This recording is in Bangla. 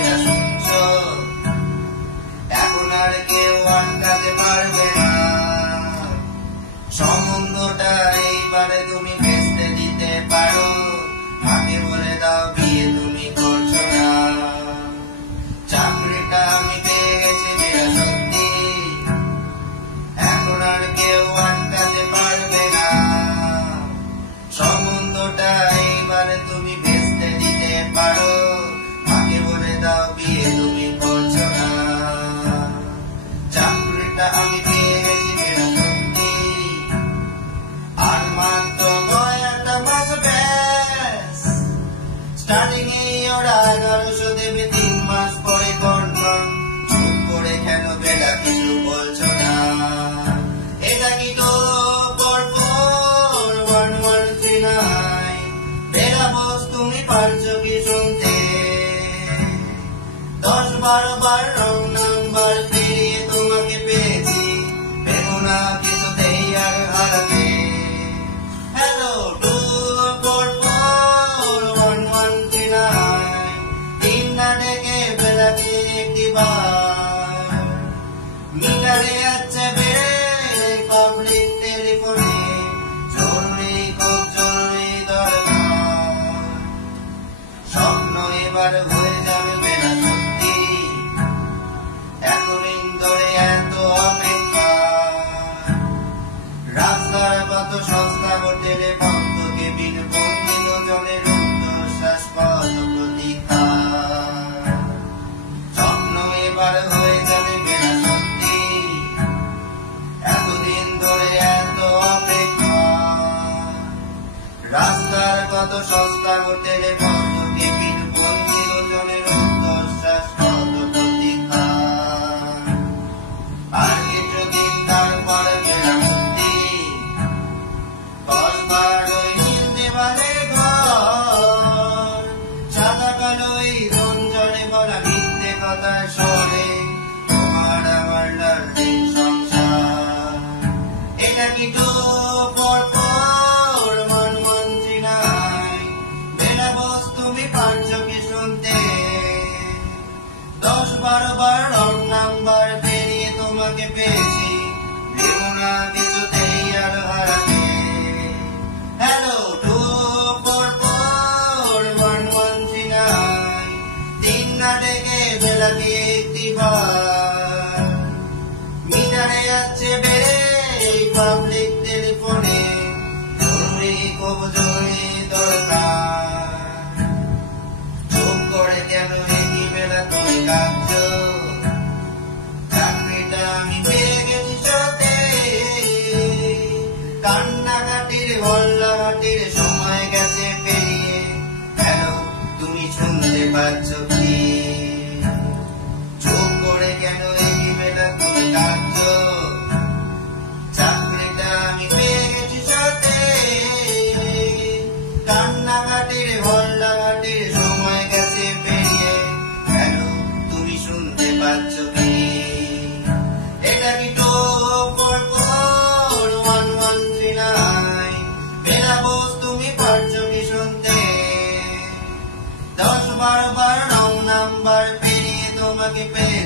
মেয়েরা শুনছো, এখন আর কেউ আটকাতে পারবে না। সম্বন্ধটা এইবারে তুমি ভেস্তে দিতে পারো, আগে বলে দাও বিয়ে তুমি করছো না। চাকরিটা আমি পেয়ে গেছি মেয়েরা সত্যি, এখন আর কেউ আটকাতে পারবে না। সম্বন্ধটা এইবারে তুমি ভেস্তে দিতে পারো, আগে বলে দাও বিয়ে তুমি করছো না। চাকরিটা আমি পেয়ে গেছি মেয়েরা সত্যি, আর মাত্র একটা মাস ব্যাস। স্টার্টিং এই ওরা 1100 দেবে, 3 মাস পরে কনফার্ম। চুপ করে কেন বেলা কিছু বলছো না? এটা কি তো পরপর 1139 বেলা বস, তুমি পারছো কি শুনতে? 10-12 বার রং নাম্বার পেরিয়ে তোমাকে পেয়েছি, ভেবো না কিছুতেই আর হারাতে। হ্যালো 244-1139 দিন না ডেকে বেলাকে একটিবার। মিটারে যাচ্ছে বেড়ে পাবলিক টেলিফোনে, জরুরি খুব জরুরি দরকার। স্বপ্ন এবার হয়ে যাবে বেলা সত্যি, এতদিন ধরে এত অপেক্ষা। রাস্তার কত সস্তা হোটেলে ভক্ত কেবিন বন্দি, দুজনের রুদ্ধশ্বাস কত প্রতীক্ষা। স্বপ্ন এবার হয়ে যাবে বেলা সত্যি, এতদিন ধরে এত অপেক্ষা। রাস্তার কত সস্তা হোটেলে ভক্ত কেবিন বন্দি, দুজনের রুদ্ধশ্বাস কত প্রতীক্ষা। আর কিছুদিন তারপর বেলা সত্যি, 10-12 নীল দেওয়ালে ঘর, সাদা কালোই রঞ্জনে বলা মিথ্যে কথার স্বরে, তোমার আমার লার্নিং সংসার। এটা কি তো পরপর 1139 বেলা বস, তুমি পারছো কি শুনতে? 10-12 বার রং নাম্বার পেরিয়ে তোমাকে পেয়েছি, ভেবো না কিছুতেই আর হারাতে। হ্যালো 244-1139 দিন না ডেকে বেলাকে একটিবার। মিটারে যাচ্ছে বেড়ে পাবলিক টেলিফোনে, জরুরি খুব জরুরি দরকার। চুপ করে কেন একই বেলা তুমি কাঁদছো? চাকরিটা আমি পেয়ে গেছি সত্যি, কান্নাকাটির হল্লাহাটির সময় গেছে পেরিয়ে। হ্যালো তুমি শুনতে পাচ্ছ কি? চুপ করে কেন একই বেলা তুমি কাঁদছো? চাকরিটা আমি পেয়ে গেছি সত্যি, কান্নাকাটির হল্লাহাটির সময় গেছে পেরিয়ে। হ্যালো তুমি শুনতে পাচ্ছ কি? এটা কি তো পরপর 1139 বেলা বস, তুমি পারছো কি শুনতে? 10-12 বার রং নাম্বার পেরিয়ে তোমাকে পেয়ে